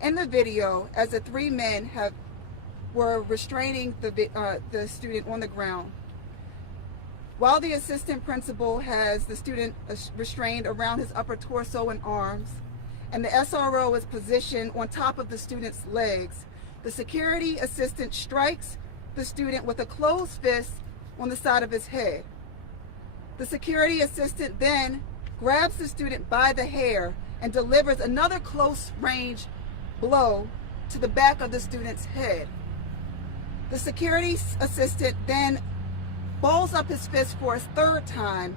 in the video as the three men were restraining the student on the ground. While the assistant principal has the student restrained around his upper torso and arms, and the SRO is positioned on top of the student's legs, the security assistant strikes the student with a closed fist on the side of his head. The security assistant then grabs the student by the hair and delivers another close-range blow to the back of the student's head. The security assistant then balls up his fist for a third time,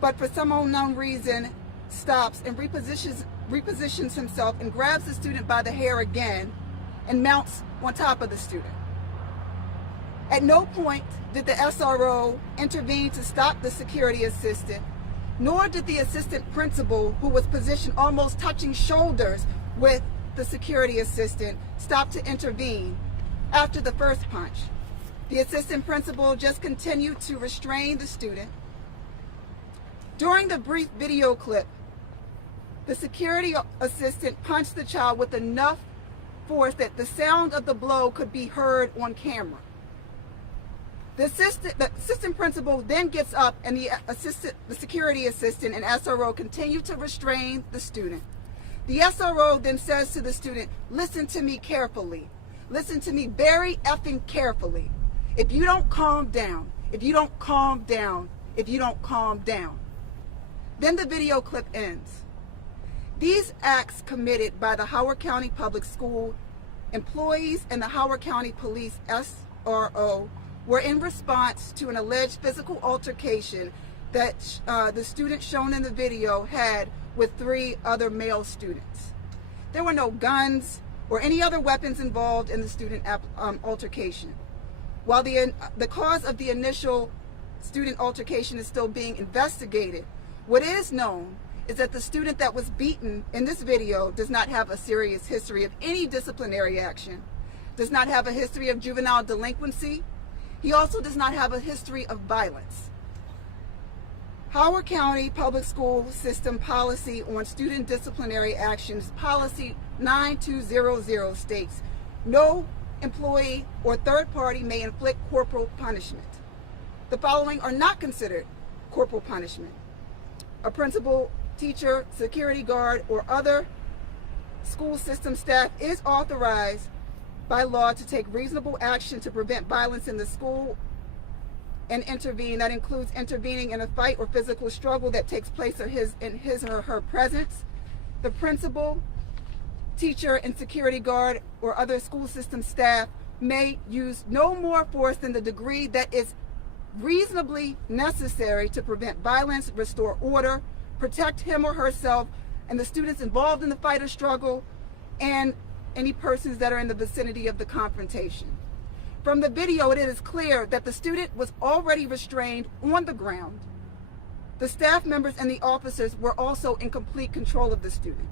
but for some unknown reason stops and repositions himself and grabs the student by the hair again and mounts on top of the student. At no point did the SRO intervene to stop the security assistant, nor did the assistant principal, who was positioned almost touching shoulders with the security assistant, stop to intervene after the first punch. The assistant principal just continued to restrain the student. During the brief video clip, the security assistant punched the child with enough force that the sound of the blow could be heard on camera. The assistant principal then gets up, and the security assistant and SRO continue to restrain the student. The SRO then says to the student, "Listen to me carefully. Listen to me very effing carefully. If you don't calm down, if you don't calm down, if you don't calm down." Then the video clip ends. These acts committed by the Howard County Public School employees and the Howard County Police SRO were in response to an alleged physical altercation that the student shown in the video had with three other male students. There were no guns or any other weapons involved in the student altercation. While the cause of the initial student altercation is still being investigated, what is known is that the student that was beaten in this video does not have a serious history of any disciplinary action, does not have a history of juvenile delinquency. He also does not have a history of violence. Howard County Public School System Policy on Student Disciplinary Actions, Policy 9200, states, no employee or third party may inflict corporal punishment. The following are not considered corporal punishment: a principal, teacher, security guard, or other school system staff is authorized by law to take reasonable action to prevent violence in the school and intervene. That includes intervening in a fight or physical struggle that takes place in his or her presence. The principal, teacher, and security guard or other school system staff may use no more force than the degree that is reasonably necessary to prevent violence, restore order, protect him or herself and the students involved in the fight or struggle, and any persons that are in the vicinity of the confrontation. From the video, it is clear that the student was already restrained on the ground. The staff members and the officers were also in complete control of the student.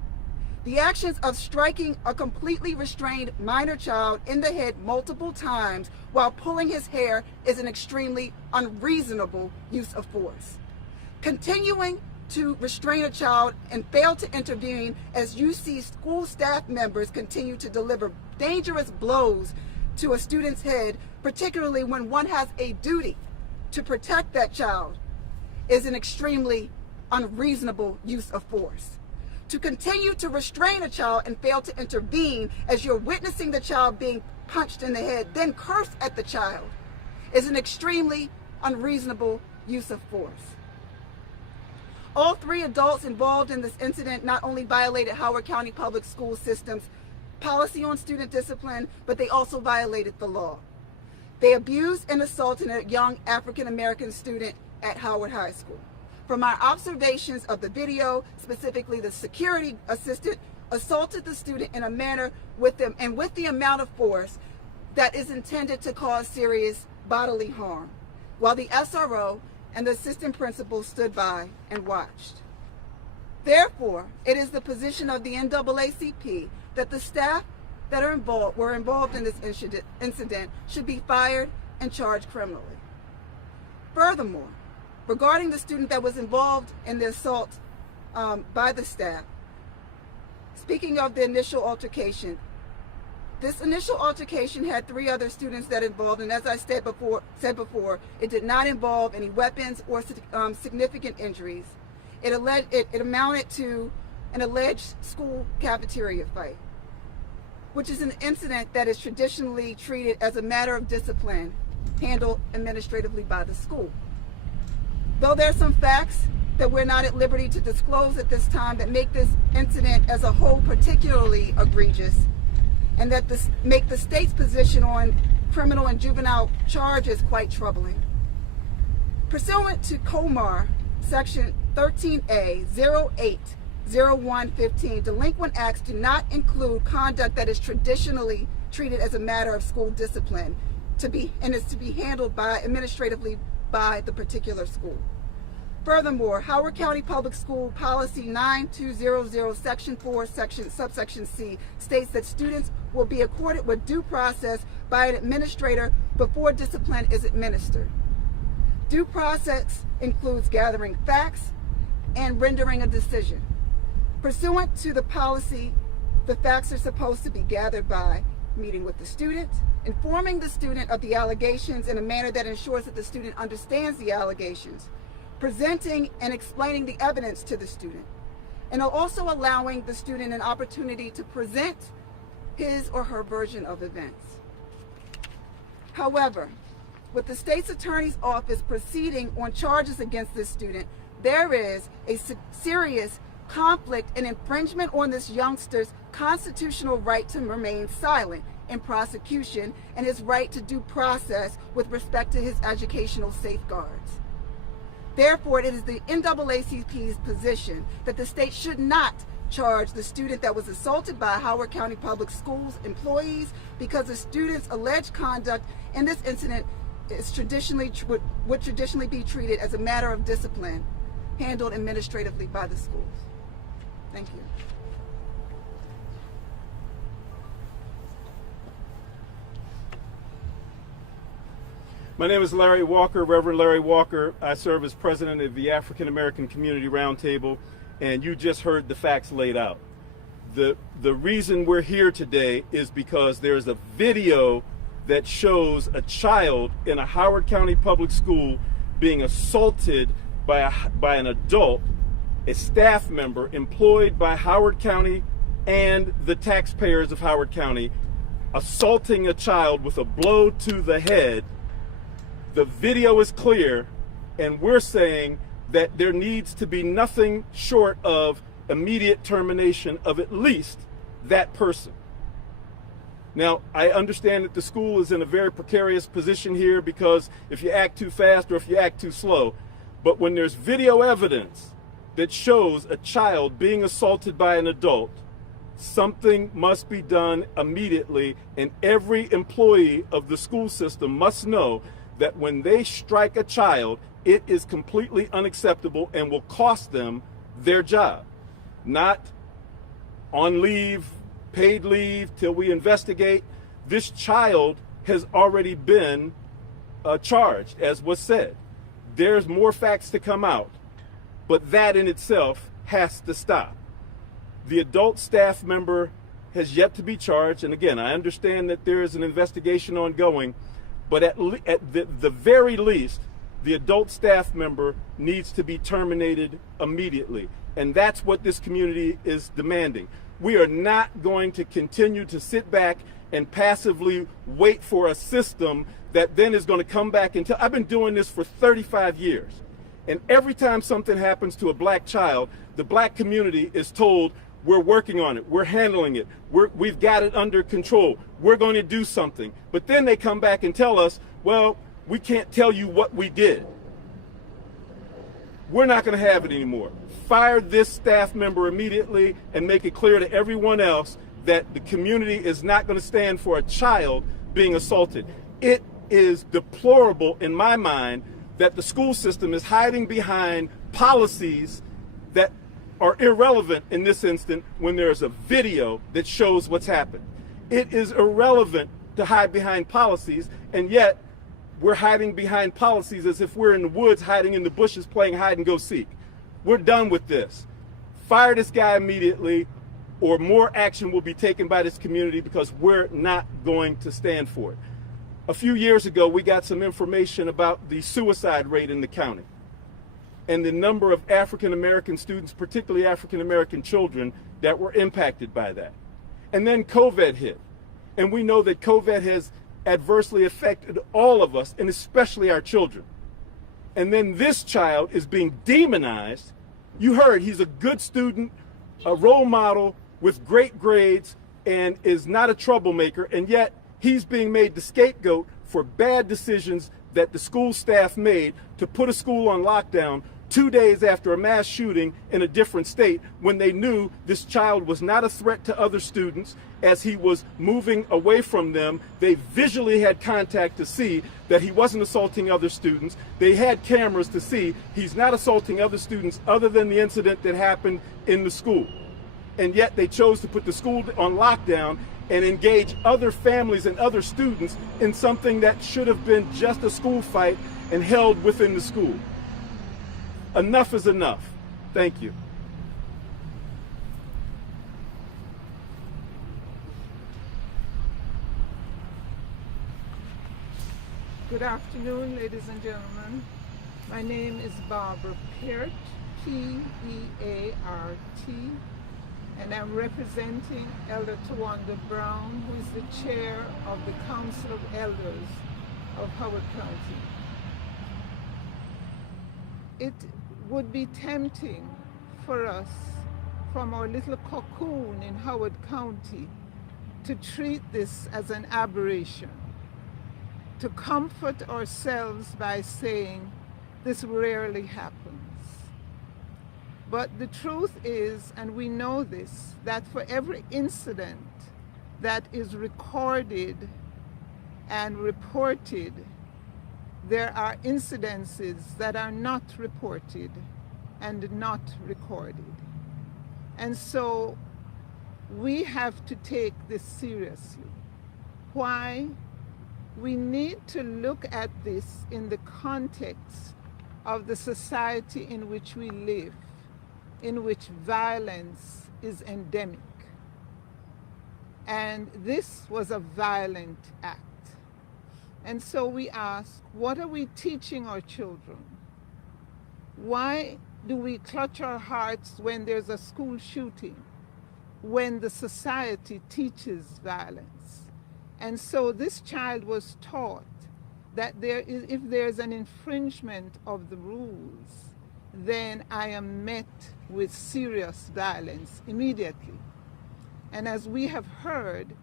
The actions of striking a completely restrained minor child in the head multiple times while pulling his hair is an extremely unreasonable use of force. Continuing to restrain a child and fail to intervene as you see school staff members continue to deliver dangerous blows to a student's head, particularly when one has a duty to protect that child, is an extremely unreasonable use of force. To continue to restrain a child and fail to intervene as you're witnessing the child being punched in the head, then curse at the child, is an extremely unreasonable use of force. All three adults involved in this incident not only violated Howard County Public School System's policy on student discipline, but they also violated the law. They abused and assaulted a young African-American student at Howard High School. From our observations of the video, specifically the security assistant assaulted the student in a manner with the amount of force that is intended to cause serious bodily harm, while the SRO and the assistant principal stood by and watched. Therefore, it is the position of the NAACP that the staff that were involved in this incident should be fired and charged criminally. Furthermore, regarding the student that was involved in the assault by the staff, Speaking of the initial altercation, this initial altercation had 3 other students that involved, and as I said before, it did not involve any weapons or significant injuries. It amounted to an alleged school cafeteria fight, which is an incident that is traditionally treated as a matter of discipline, handled administratively by the school. Though there are some facts that we're not at liberty to disclose at this time that make this incident as a whole particularly egregious, and that make the state's position on criminal and juvenile charges quite troubling. Pursuant to COMAR, Section 13A 080115, delinquent acts do not include conduct that is traditionally treated as a matter of school discipline and is to be handled administratively by the particular school. Furthermore, Howard County Public School Policy 9200, Section 4, subsection C, states that students will be accorded with due process by an administrator before discipline is administered. Due process includes gathering facts and rendering a decision. Pursuant to the policy, the facts are supposed to be gathered by meeting with the student, informing the student of the allegations in a manner that ensures that the student understands the allegations, presenting and explaining the evidence to the student, and also allowing the student an opportunity to present his or her version of events. However, with the state's attorney's office proceeding on charges against this student, there is a serious conflict and infringement on this youngster's constitutional right to remain silent in prosecution and his right to due process with respect to his educational safeguards. Therefore, it is the NAACP's position that the state should not charge the student that was assaulted by Howard County Public Schools employees because the student's alleged conduct in this incident is would traditionally be treated as a matter of discipline, handled administratively by the schools. Thank you. My name is Larry Walker, Reverend Larry Walker. I serve as president of the African American Community Roundtable, and you just heard the facts laid out. The reason we're here today is because there's a video that shows a child in a Howard County public school being assaulted by an adult, a staff member employed by Howard County and the taxpayers of Howard County, assaulting a child with a blow to the head. The video is clear, and we're saying that there needs to be nothing short of immediate termination of at least that person. Now, I understand that the school is in a very precarious position here because if you act too fast or if you act too slow, but when there's video evidence that shows a child being assaulted by an adult, something must be done immediately, and every employee of the school system must know that when they strike a child, it is completely unacceptable and will cost them their job. Not on leave, paid leave, till we investigate. This child has already been charged, as was said. There's more facts to come out, but that in itself has to stop. The adult staff member has yet to be charged, and again, I understand that there is an investigation ongoing, but at the very least, the adult staff member needs to be terminated immediately. And that's what this community is demanding. We are not going to continue to sit back and passively wait for a system that then is going to come back and tell. I've been doing this for 35 years. And every time something happens to a black child, the black community is told, we're working on it, we're handling it, we've got it under control, we're going to do something. But then they come back and tell us, well, we can't tell you what we did. We're not going to have it anymore. Fire this staff member immediately and make it clear to everyone else that the community is not going to stand for a child being assaulted. It is deplorable in my mind that the school system is hiding behind policies that are irrelevant in this instant when there's a video that shows what's happened. It is irrelevant to hide behind policies, and yet we're hiding behind policies as if we're in the woods hiding in the bushes playing hide and go seek. We're done with this. Fire this guy immediately. or more action will be taken by this community, because we're not going to stand for it. A few years ago, we got some information about the suicide rate in the county and the number of African American students, particularly African American children, that were impacted by that. And then COVID hit. And we know that COVID has adversely affected all of us, and especially our children. And then this child is being demonized. You heard he's a good student, a role model with great grades, and is not a troublemaker, and yet he's being made the scapegoat for bad decisions that the school staff made to put a school on lockdown 2 days after a mass shooting in a different state, when they knew this child was not a threat to other students. As he was moving away from them, they visually had contact to see that he wasn't assaulting other students. They had cameras to see he's not assaulting other students other than the incident that happened in the school. And yet they chose to put the school on lockdown and engage other families and other students in something that should have been just a school fight and held within the school. Enough is enough. Thank you. Good afternoon, ladies and gentlemen. My name is Barbara Peart, P-E-A-R-T, and I'm representing Elder Tawanda Brown, who is the chair of the Council of Elders of Howard County. It would be tempting for us, from our little cocoon in Howard County, to treat this as an aberration, to comfort ourselves by saying this rarely happens. But the truth is, and we know this, that for every incident that is recorded and reported, there are incidences that are not reported and not recorded. And so we have to take this seriously. Why? We need to look at this in the context of the society in which we live, in which violence is endemic. And this was a violent act. And so we ask, what are we teaching our children? Why do we clutch our hearts when there's a school shooting, when the society teaches violence? And so this child was taught that if there's an infringement of the rules, then I am met with serious violence immediately. And as we have heard,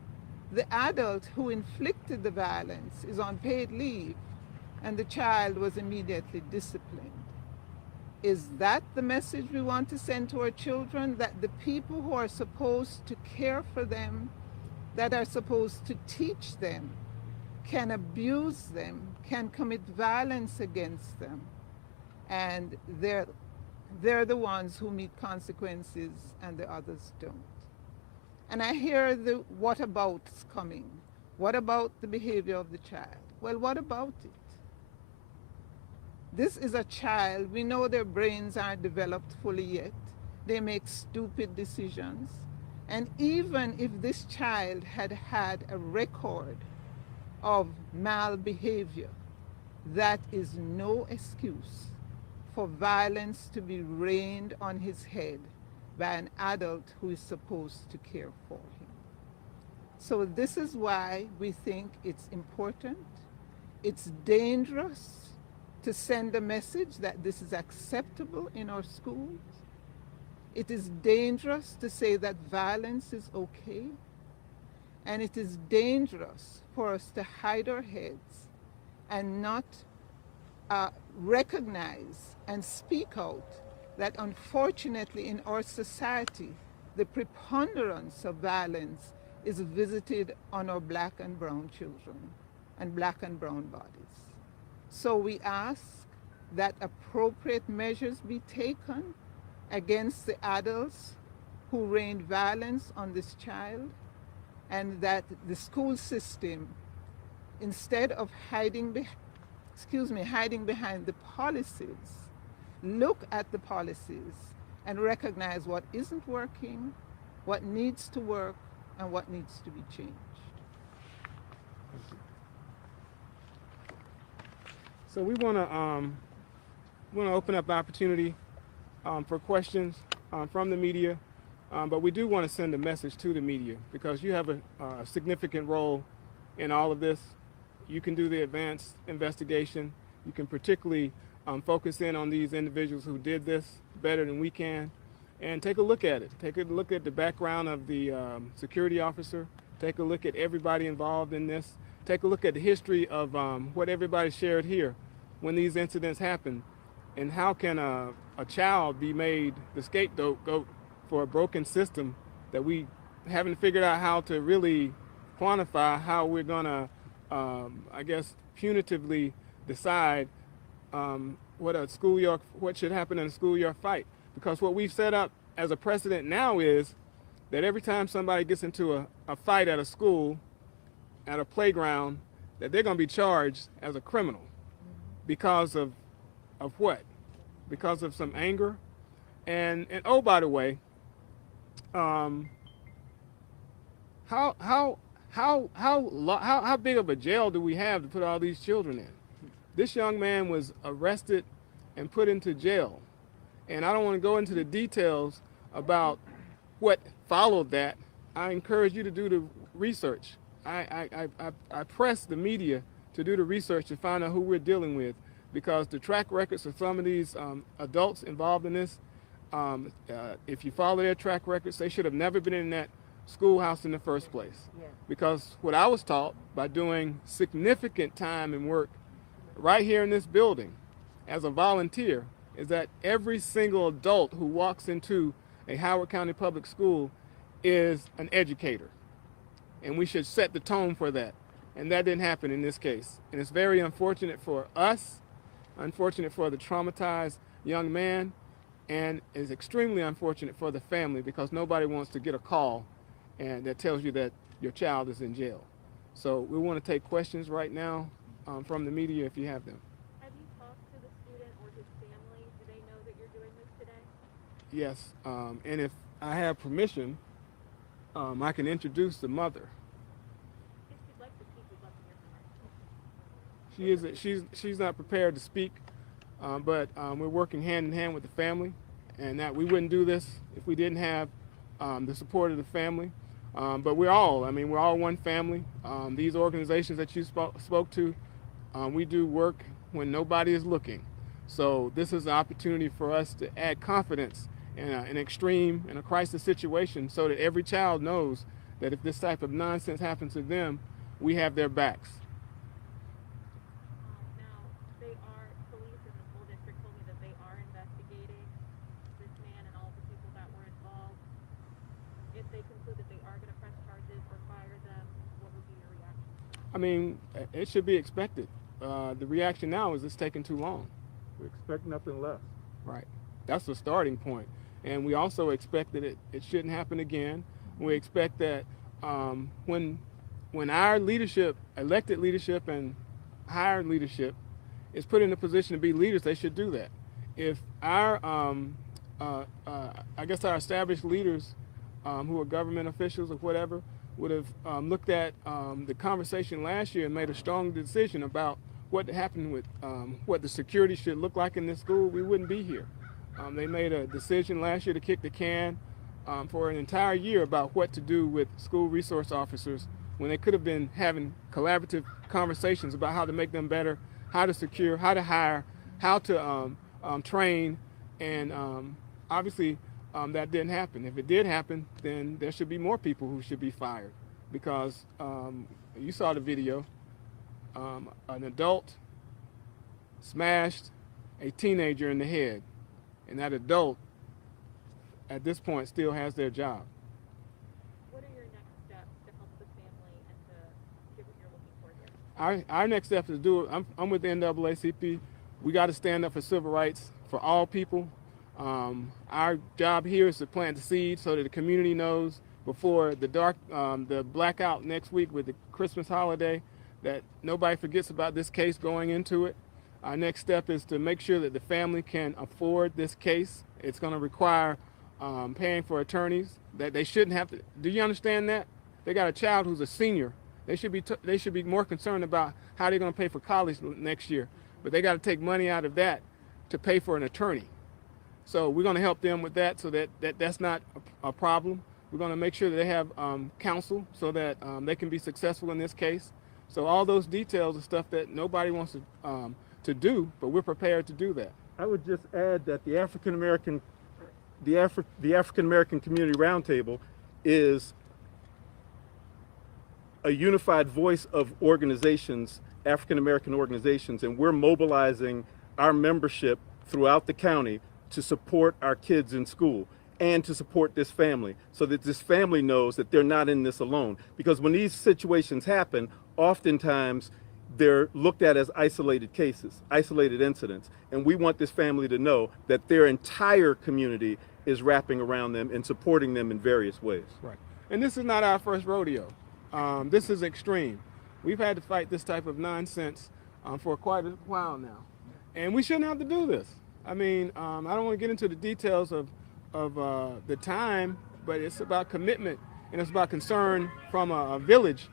the adult who inflicted the violence is on paid leave, and the child was immediately disciplined. Is that the message we want to send to our children? That the people who are supposed to care for them, that are supposed to teach them, can abuse them, can commit violence against them, and they're the ones who meet consequences and the others don't. And I hear the what abouts coming. What about the behavior of the child? Well, what about it? This is a child. We know their brains aren't developed fully yet. They make stupid decisions. And even if this child had had a record of malbehavior, that is no excuse for violence to be rained on his head by an adult who is supposed to care for him. So this is why we think it's important. It's dangerous to send a message that this is acceptable in our schools. It is dangerous to say that violence is okay. And it is dangerous for us to hide our heads and not recognize and speak out that unfortunately in our society, the preponderance of violence is visited on our black and brown children and black and brown bodies. So we ask that appropriate measures be taken against the adults who rained violence on this child, and that the school system, instead of hiding behind the policies, look at the policies and recognize what isn't working what needs to work and what needs to be changed. So we want to open up opportunity for questions from the media, but we do want to send a message to the media because you have a significant role in all of this. You can do the advanced investigation. You can particularly focus in on these individuals who did this better than we can, and take a look at it. Take a look at the background of the security officer. Take a look at everybody involved in this. Take a look at the history of what everybody shared here when these incidents happen, and how can a child be made the scapegoat for a broken system that we haven't figured out how to really quantify how we're going to, I guess, punitively decide what should happen in a schoolyard fight. Because what we've set up as a precedent now is that every time somebody gets into a fight at a school, at a playground, that they're going to be charged as a criminal because of what? Because of some anger. And oh, by the way, how big of a jail do we have to put all these children in? This young man was arrested and put into jail, and I don't want to go into the details about what followed that. I encourage you to do the research. I press the media to do the research to find out who we're dealing with, because the track records of some of these adults involved in this, if you follow their track records, they should have never been in that schoolhouse in the first place. Yeah. Because what I was taught by doing significant time and work right here in this building as a volunteer is that every single adult who walks into a Howard County public school is an educator. And we should set the tone for that. And that didn't happen in this case. And it's very unfortunate for us, unfortunate for the traumatized young man, and is extremely unfortunate for the family, because nobody wants to get a call and that tells you that your child is in jail. So we want to take questions right now from the media if you have them. Have you talked to the student or his family? Do they know that you're doing this today? Yes, and if I have permission, I can introduce the mother. If you'd like to speak, we'd love to hear from her. She's not prepared to speak, but we're working hand in hand with the family, and that we wouldn't do this if we didn't have the support of the family. But we're all one family. These organizations that you spoke to, we do work when nobody is looking. So this is an opportunity for us to add confidence in an extreme and a crisis situation, so that every child knows that if this type of nonsense happens to them, we have their backs. Now, police in the school district told me that they are investigating this man and all the people that were involved. If they conclude that they are going to press charges or fire them, what would be your reaction? I mean, it should be expected. The reaction now is it's taking too long. We expect nothing less. Right. That's the starting point. And we also expect that it shouldn't happen again. We expect that when our leadership, elected leadership and hired leadership, is put in a position to be leaders, they should do that. If our, I guess our established leaders who are government officials or whatever would have looked at the conversation last year and made a strong decision about what happened with what the security should look like in this school, we wouldn't be here. They made a decision last year to kick the can for an entire year about what to do with school resource officers, when they could have been having collaborative conversations about how to make them better, how to secure, how to hire, how to train, and obviously that didn't happen. If it did happen, then there should be more people who should be fired, because you saw the video. An adult smashed a teenager in the head, and that adult at this point still has their job. What are your next steps to help the family and to get what you're looking for here? Our next step is to do it. I'm with the NAACP. We got to stand up for civil rights for all people. Our job here is to plant the seed so that the community knows before the blackout next week with the Christmas holiday, that nobody forgets about this case going into it. Our next step is to make sure that the family can afford this case. It's going to require paying for attorneys that they shouldn't have to. Do you understand that? They got a child who's a senior. They should be more concerned about how they're going to pay for college next year, but they got to take money out of that to pay for an attorney. So we're going to help them with that, so that's not a problem. We're going to make sure that they have counsel so that they can be successful in this case. So all those details are stuff that nobody wants to do, but we're prepared to do that. I would just add that the African American Community Roundtable is a unified voice of organizations, African American organizations, and we're mobilizing our membership throughout the county to support our kids in school and to support this family, so that this family knows that they're not in this alone. Because when these situations happen, oftentimes they're looked at as isolated cases, isolated incidents, and we want this family to know that their entire community is wrapping around them and supporting them in various ways. Right. And this is not our first rodeo. This is extreme. We've had to fight this type of nonsense for quite a while now, and we shouldn't have to do this. I mean, I don't want to get into the details of the time, but it's about commitment, and it's about concern from a village,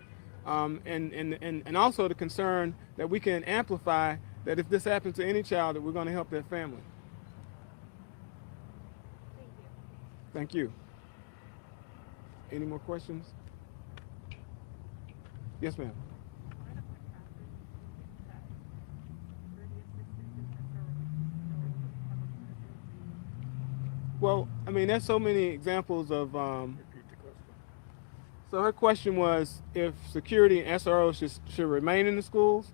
and also the concern that we can amplify that if this happens to any child, that we're going to help their family. Thank you. Thank you. Any more questions? Yes, ma'am. Well, I mean, there's so many examples of. So her question was if security and SROs should remain in the schools.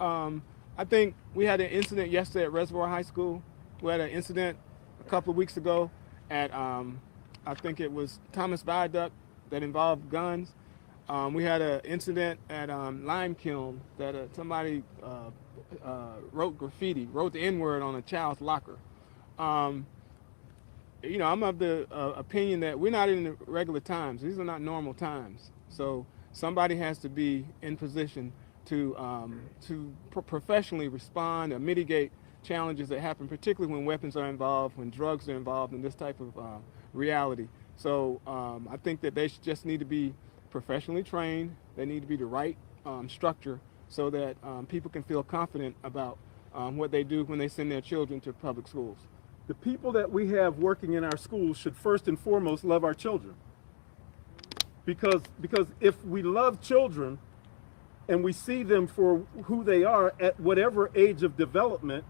I think we had an incident yesterday at Reservoir High School. We had an incident a couple of weeks ago at, I think it was Thomas Viaduct, that involved guns. We had an incident at Lime Kiln that somebody wrote graffiti, wrote the N-word on a child's locker. You know, I'm of the opinion that we're not in the regular times. These are not normal times. So somebody has to be in position to professionally respond or mitigate challenges that happen, particularly when weapons are involved, when drugs are involved in this type of reality. So I think that they just need to be professionally trained. They need to be the right structure so that people can feel confident about what they do when they send their children to public schools. The people that we have working in our schools should first and foremost love our children. Because if we love children and we see them for who they are at whatever age of development,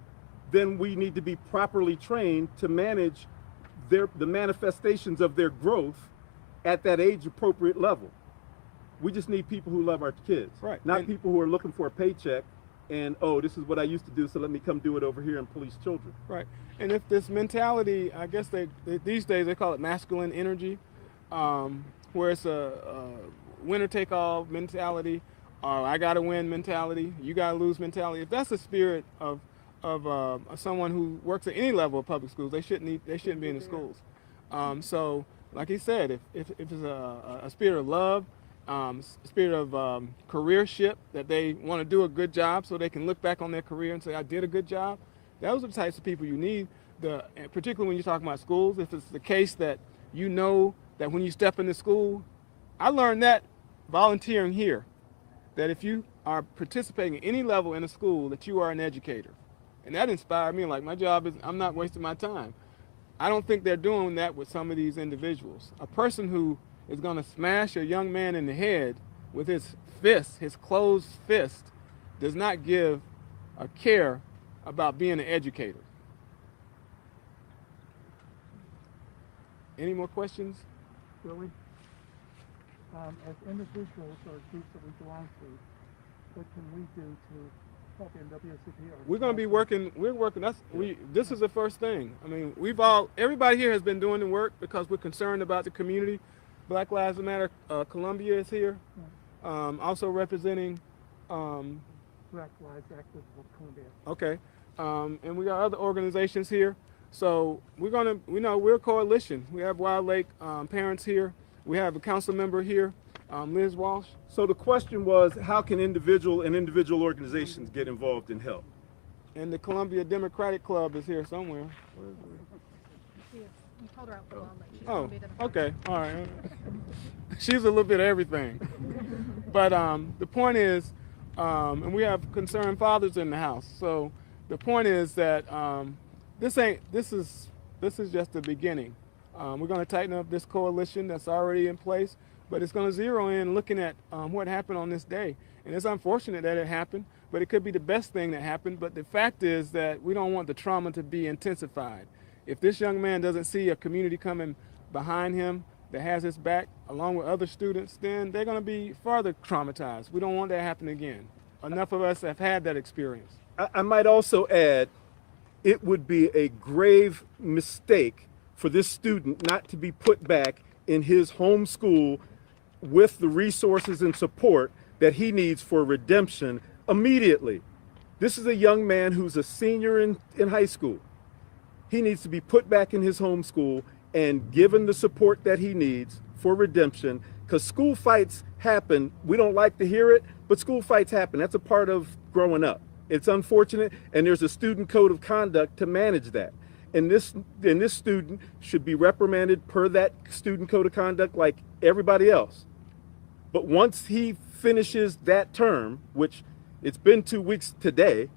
then we need to be properly trained to manage the manifestations of their growth at that age appropriate level. We just need people who love our kids, Right. not And people who are looking for a paycheck and, oh, this is what I used to do, so let me come do it over here and police children. Right. And if this mentality, I guess these days they call it masculine energy, where it's a winner take all mentality, or I gotta win mentality, you gotta lose mentality. If that's the spirit of someone who works at any level of public schools, they shouldn't be in the schools. So, like he said, if it's a spirit of love, spirit of careership, that they want to do a good job so they can look back on their career and say, I did a good job. Those are the types of people you need, particularly when you're talking about schools. If it's the case that you know that when you step into school, I learned that volunteering here, that if you are participating at any level in a school, that you are an educator. And that inspired me. Like, my job is, I'm not wasting my time. I don't think they're doing that with some of these individuals. A person who is going to smash a young man in the head with his fist, his closed fist, does not give a care about being an educator. Any more questions? Really? As individuals or groups that we belong to, what can we do to help NAACP? We're going to be working. We're working. This is the first thing. I mean, everybody here has been doing the work because we're concerned about the community. Black Lives Matter Columbia is here, also representing. Black Lives Activists of Columbia. Okay, and we got other organizations here. So we're a coalition. We have Wild Lake parents here. We have a council member here, Liz Walsh. So the question was, how can individual organizations get involved and help? And the Columbia Democratic Club is here somewhere. You told her out for a while, but she's Oh, gonna be the okay, all right. She's a little bit of everything. But the point is, and we have concerned fathers in the house. So the point is that this is just the beginning. We're going to tighten up this coalition that's already in place, but it's going to zero in looking at what happened on this day. And it's unfortunate that it happened, but it could be the best thing that happened. But the fact is that we don't want the trauma to be intensified. If this young man doesn't see a community coming behind him that has his back, along with other students, then they're going to be further traumatized. We don't want that to happen again. Enough of us have had that experience. I might also add, it would be a grave mistake for this student not to be put back in his home school with the resources and support that he needs for redemption immediately. This is a young man who's a senior in high school. He needs to be put back in his home school and given the support that he needs for redemption, because school fights happen. We don't like to hear it, but school fights happen. That's a part of growing up. It's unfortunate, and there's a student code of conduct to manage that. And this student should be reprimanded per that student code of conduct like everybody else. But once he finishes that term, which it's been 2 weeks today,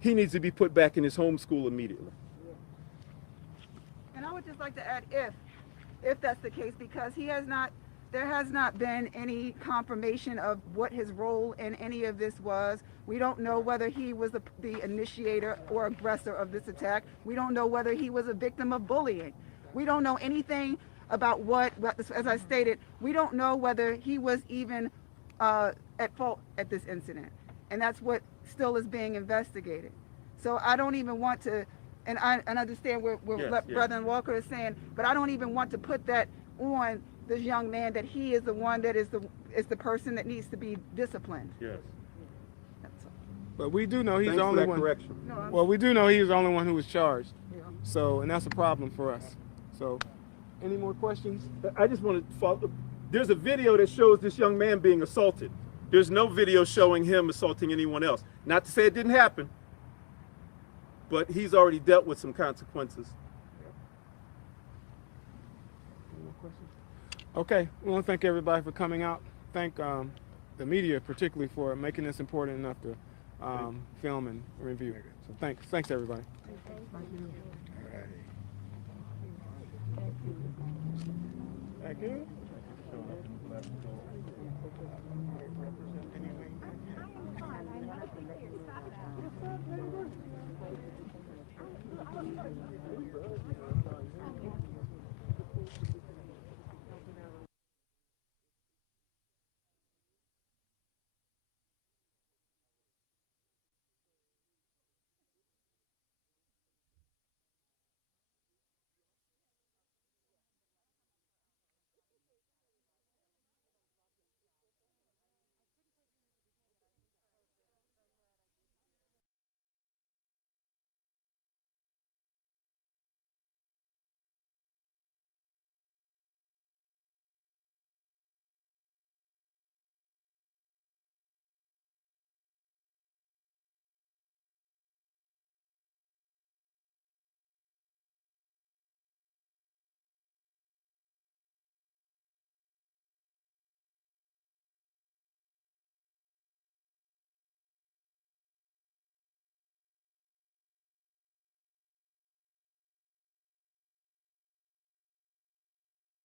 he needs to be put back in his home school immediately. And I would just like to add if that's the case, because there has not been any confirmation of what his role in any of this was. We don't know whether he was the initiator or aggressor of this attack. We don't know whether he was a victim of bullying. We don't know anything about as I stated, we don't know whether he was even at fault at this incident. And that's what still is being investigated. So I don't even want to, and I understand what Brother Walker is saying, but I don't even want to put that on this young man, that he is the one that is the person that needs to be disciplined. Yes. But we do know he's Thanks the for only that one. correction. Well, we do know he was the only one who was charged. Yeah. So, and that's a problem for us. So, any more questions? I just want to follow. There's a video that shows this young man being assaulted. There's no video showing him assaulting anyone else. Not to say it didn't happen, but he's already dealt with some consequences. Any more questions? Okay, we want to thank everybody for coming out. Thank the media particularly for making this important enough to film and review. So thanks everybody. Thank you.